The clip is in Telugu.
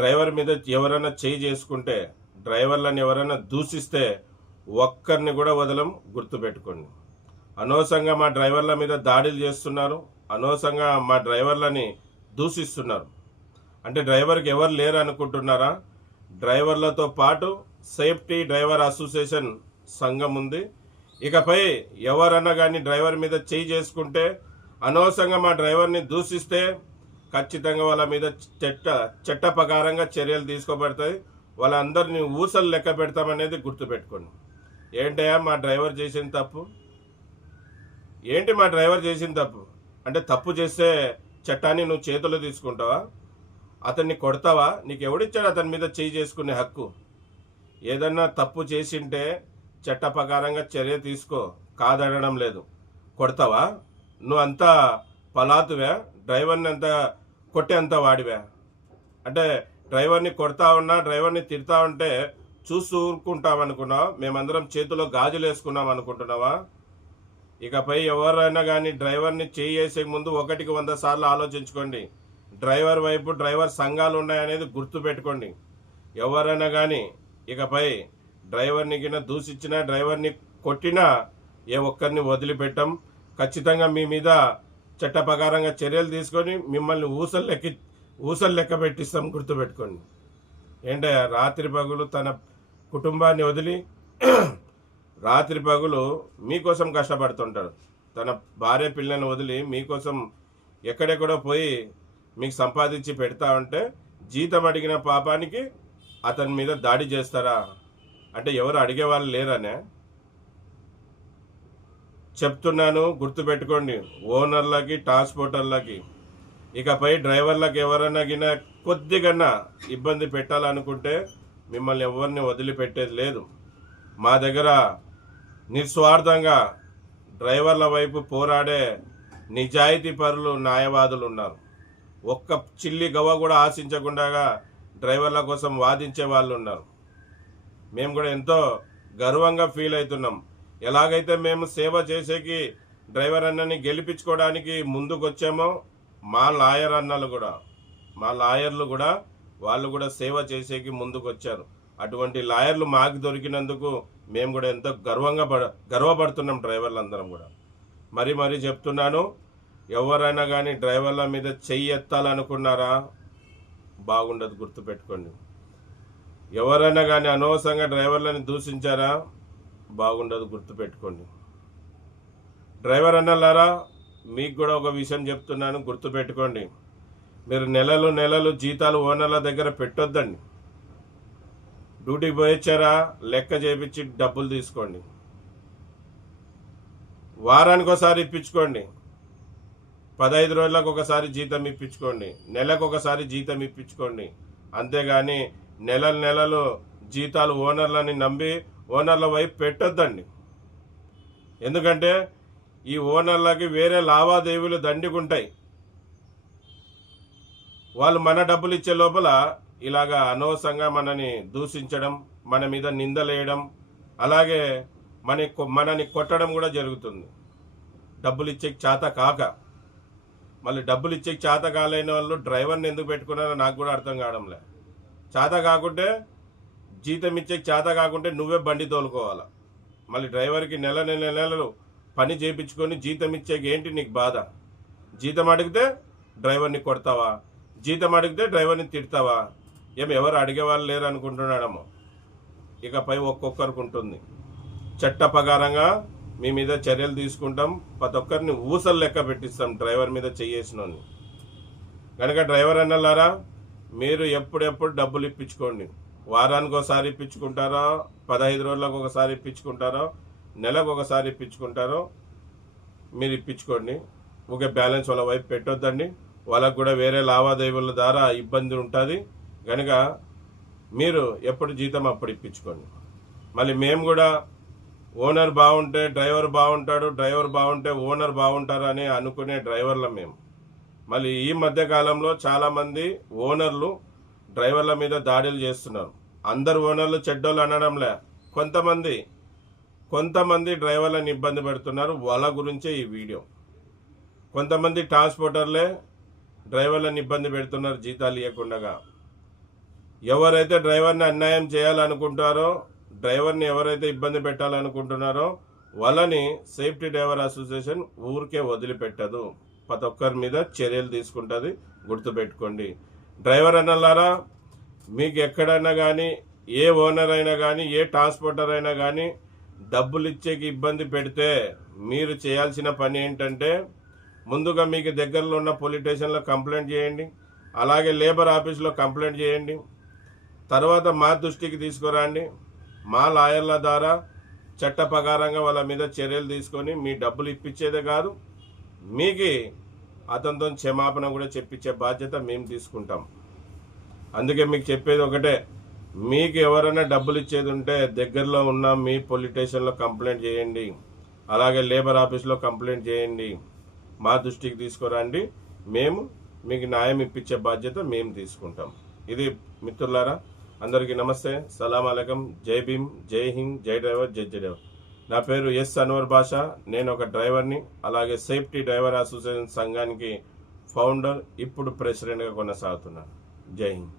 డ్రైవర్ మీద ఎవరైనా చేయి చేసుకుంటే, డ్రైవర్లను ఎవరైనా దూషిస్తే ఒక్కరిని కూడా వదలం, గుర్తుపెట్టుకోండి. అనవసరంగా మా డ్రైవర్ల మీద దాడులు చేస్తున్నారు, అనవసరంగా మా డ్రైవర్లని దూషిస్తున్నారు. అంటే డ్రైవర్కి ఎవరు లేరు అనుకుంటున్నారా? డ్రైవర్లతో పాటు సేఫ్టీ డ్రైవర్ అసోసియేషన్ సంఘం ఉంది. ఇకపై ఎవరన్నా కానీ డ్రైవర్ మీద చేయి చేసుకుంటే, అనవసరంగా మా డ్రైవర్ని దూషిస్తే ఖచ్చితంగా వాళ్ళ మీద చట్ట ప్రకారంగా చర్యలు తీసుకోబడతాయి. వాళ్ళందరినీ ఊసలు లెక్క పెడతామనేది గుర్తుపెట్టుకోండి. ఏంటయ్యా మా డ్రైవర్ చేసిన తప్పు? ఏంటి మా డ్రైవర్ చేసిన తప్పు? అంటే తప్పు చేస్తే చట్టాన్ని నువ్వు చేతుల్లో తీసుకుంటావా? అతన్ని కొడతావా? నీకు ఎవడిచ్చాడు అతని మీద చేయి చేసుకునే హక్కు? ఏదన్నా తప్పు చేసింటే చట్ట ప్రకారంగా చర్య తీసుకో, కాదనడం లేదు. కొడతావా? నువ్వు అంతా పలాతువా? డ్రైవర్ని అంత కొట్టే అంత వాడివా? అంటే డ్రైవర్ని కొడతా ఉన్నా, డ్రైవర్ని తిడతా ఉంటే చూస్తూ ఊరుకుంటాం అనుకున్నావా? మేమందరం చేతిలో గాజులు వేసుకున్నాం అనుకుంటున్నావా? ఇకపై ఎవరైనా కానీ డ్రైవర్ని చేసే ముందు 100 సార్లు ఆలోచించుకోండి. డ్రైవర్ వైపు డ్రైవర్ సంఘాలు ఉన్నాయనేది గుర్తుపెట్టుకోండి. ఎవరైనా కానీ ఇకపై డ్రైవర్ని కింద దూషించినా, డ్రైవర్ని కొట్టినా ఏ ఒక్కరిని వదిలిపెట్టాం. ఖచ్చితంగా మీ మీద చట్ట ప్రకారంగా చర్యలు తీసుకొని మిమ్మల్ని ఊసలు లెక్క పెట్టిస్తాం, గుర్తుపెట్టుకోండి. ఏంటయ్యా రాత్రి పగులు తన కుటుంబాన్ని వదిలి రాత్రి పగులు మీకోసం కష్టపడుతుంటాడు. తన భార్య పిల్లల్ని వదిలి మీకోసం ఎక్కడెక్కడో పోయి మీకు సంపాదించి పెడతా ఉంటే జీతం అడిగిన పాపానికి అతని మీద దాడి చేస్తారా? అంటే ఎవరు అడిగేవాళ్ళు లేరనే చెప్తున్నాను, గుర్తుపెట్టుకోండి. ఓనర్లకి, ట్రాన్స్పోర్టర్లకి, ఇకపై డ్రైవర్లకు ఎవరైనా గిన కొద్దిగా ఇబ్బంది పెట్టాలనుకుంటే మిమ్మల్ని ఎవరిని వదిలిపెట్టేది లేదు. మా దగ్గర నిస్వార్థంగా డ్రైవర్ల వైపు పోరాడే నిజాయితీ పరులు, న్యాయవాదులు ఉన్నారు. ఒక్క చిల్లి గవ్వ కూడా ఆశించకుండా డ్రైవర్ల కోసం వాదించే వాళ్ళు ఉన్నారు. మేము కూడా ఎంతో గర్వంగా ఫీల్ అవుతున్నాం. ఎలాగైతే మేము సేవ చేసేకి డ్రైవర్ అన్నని గెలిపించుకోవడానికి ముందుకు వచ్చామో, మా లాయర్లు కూడా వాళ్ళు కూడా సేవ చేసేకి ముందుకు వచ్చారు. అటువంటి లాయర్లు మాకు దొరికినందుకు మేము కూడా ఎంతో గర్వపడుతున్నాం డ్రైవర్లందరం కూడా. మరీ చెప్తున్నాను, ఎవరైనా కానీ డ్రైవర్ల మీద చెయ్యి ఎత్తాలనుకున్నారా? బాగుండదు, గుర్తుపెట్టుకోండి. ఎవరైనా కానీ అనవసరంగా డ్రైవర్లను దూషించారా? బాగుండదు, గుర్తుపెట్టుకోండి. డ్రైవర్ అన్నలారా, మీకు కూడా ఒక విషయం చెప్తున్నాను, గుర్తుపెట్టుకోండి. మీరు నెలలు జీతాలు ఓనర్ల దగ్గర పెట్టొద్దండి. డ్యూటీకి పోయొచ్చారా లెక్క చేపించి డబ్బులు తీసుకోండి. వారానికి ఒకసారి ఇప్పించుకోండి, 15 రోజులకు ఒకసారి జీతం ఇప్పించుకోండి, నెలకు ఒకసారి జీతం ఇప్పించుకోండి. అంతేగాని నెలలు జీతాలు ఓనర్లని నమ్మి ఓనర్ల వైపు పెట్టొద్దండి. ఎందుకంటే ఈ ఓనర్లకి వేరే లావాదేవీలు దండిగుంటాయి. వాళ్ళు మన డబ్బులు ఇచ్చే లోపల ఇలాగా అనవసరంగా మనని దూషించడం, మన మీద నిందలేయడం, అలాగే మనని కొట్టడం కూడా జరుగుతుంది. డబ్బులు ఇచ్చే చేత కాక. మళ్ళీ డబ్బులు ఇచ్చే చేత కాలేని వాళ్ళు డ్రైవర్ని ఎందుకు పెట్టుకున్నారో నాకు కూడా అర్థం కావడంలే. చేత కాకుంటే, జీతం ఇచ్చే చేత కాకుంటే నువ్వే బండి తోలుకోవాలా. మళ్ళీ డ్రైవర్కి నెలలు పని చేయించుకొని జీతం ఇచ్చేకి ఏంటి నీకు బాధ? జీతం అడిగితే డ్రైవర్ని కొడతావా? జీతం అడిగితే డ్రైవర్ని తిడతావా? ఎవరు అడిగేవాళ్ళు లేరు అనుకుంటున్నాడేమో. ఇకపై ఒక్కొక్కరికి ఉంటుంది. చట్ట ప్రకారంగా మీ మీద చర్యలు తీసుకుంటాం. ప్రతి ఒక్కరిని ఊసలు లెక్క పెట్టిస్తాం డ్రైవర్ మీద చెయ్యేసినోని. కనుక డ్రైవర్ అన్నలారా, మీరు ఎప్పుడెప్పుడు డబ్బులు ఇప్పించుకోండి. వారానికి ఒకసారి ఇప్పించుకుంటారో, 15 రోజులకు ఒకసారి ఇప్పించుకుంటారో, నెలకు ఒకసారి ఇప్పించుకుంటారో మీరు ఇప్పించుకోండి. ఊకే బ్యాలెన్స్ వాళ్ళ వైపు పెట్టొద్దండి. వాళ్ళకు కూడా వేరే లావాదేవీల ద్వారా ఇబ్బంది ఉంటుంది. కనుక మీరు ఎప్పుడు జీతం అప్పుడు ఇప్పించుకోండి. మళ్ళీ మేము కూడా ఓనర్ బాగుంటే డ్రైవర్ బాగుంటాడు, డ్రైవర్ బాగుంటే ఓనర్ బాగుంటారు అని అనుకునే డ్రైవర్లం మేము. మళ్ళీ ఈ మధ్య కాలంలో చాలామంది ఓనర్లు డ్రైవర్ల మీద దాడులు చేస్తున్నారు. అందరు ఓనర్లు చెడ్డోళ్ళు అనడంలే, కొంతమంది డ్రైవర్లను ఇబ్బంది పెడుతున్నారు. వాళ్ళ గురించే ఈ వీడియో. కొంతమంది ట్రాన్స్పోర్టర్లే డ్రైవర్లను ఇబ్బంది పెడుతున్నారు జీతాలు ఇవ్వకుండా. ఎవరైతే డ్రైవర్ని అన్యాయం చేయాలనుకుంటారో, డ్రైవర్ని ఎవరైతే ఇబ్బంది పెట్టాలనుకుంటున్నారో వాళ్ళని సేఫ్టీ డ్రైవర్ అసోసియేషన్ ఊరికే వదిలిపెట్టదు. ప్రతి ఒక్కరి మీద చర్యలు తీసుకుంటుంది. గుర్తుపెట్టుకోండి. డ్రైవర్ అన్నలారా, మీకు ఎక్కడైనా కానీ, ఏ ఓనర్ అయినా కానీ, ఏ ట్రాన్స్పోర్టర్ అయినా కానీ డబ్బులు ఇచ్చేకి ఇబ్బంది పెడితే మీరు చేయాల్సిన పని ఏంటంటే, ముందుగా మీకు దగ్గరలో ఉన్న పోలీస్ స్టేషన్లో కంప్లైంట్ చేయండి. అలాగే లేబర్ ఆఫీస్లో కంప్లైంట్ చేయండి. తర్వాత మా దృష్టికి తీసుకురండి. మా లాయర్ల ద్వారా చట్ట ప్రకారంగా వాళ్ళ మీద చర్యలు తీసుకొని మీ డబ్బులు ఇప్పించేదే కాదు, మీకు అతనితో క్షమాపణ కూడా చెప్పించే బాధ్యత మేము తీసుకుంటాం. అందుకే మీకు చెప్పేది ఒకటే, మీకు ఎవరైనా డబ్బులు ఇచ్చేది ఉంటే దగ్గరలో ఉన్న మీ పోలీస్ స్టేషన్లో కంప్లైంట్ చేయండి. అలాగే లేబర్ ఆఫీస్లో కంప్లైంట్ చేయండి. మా దృష్టికి తీసుకురండి. మేము మీకు న్యాయం ఇప్పించే బాధ్యత మేము తీసుకుంటాం. ఇది మిత్రులారా, అందరికీ నమస్తే, సలాం అలైకుం, జై భీమ్, జై హింద్, జై డ్రైవర్, జై డ్రైవర్. నా పేరు ఎస్ అన్వర్ బాషా. నేను ఒక డ్రైవర్ని. అలాగే సేఫ్టీ డ్రైవర్ అసోసియేషన్ సంఘానికి ఫౌండర్, ఇప్పుడు ప్రెసిడెంట్గా కొనసాగుతున్నాను. జై హింద్.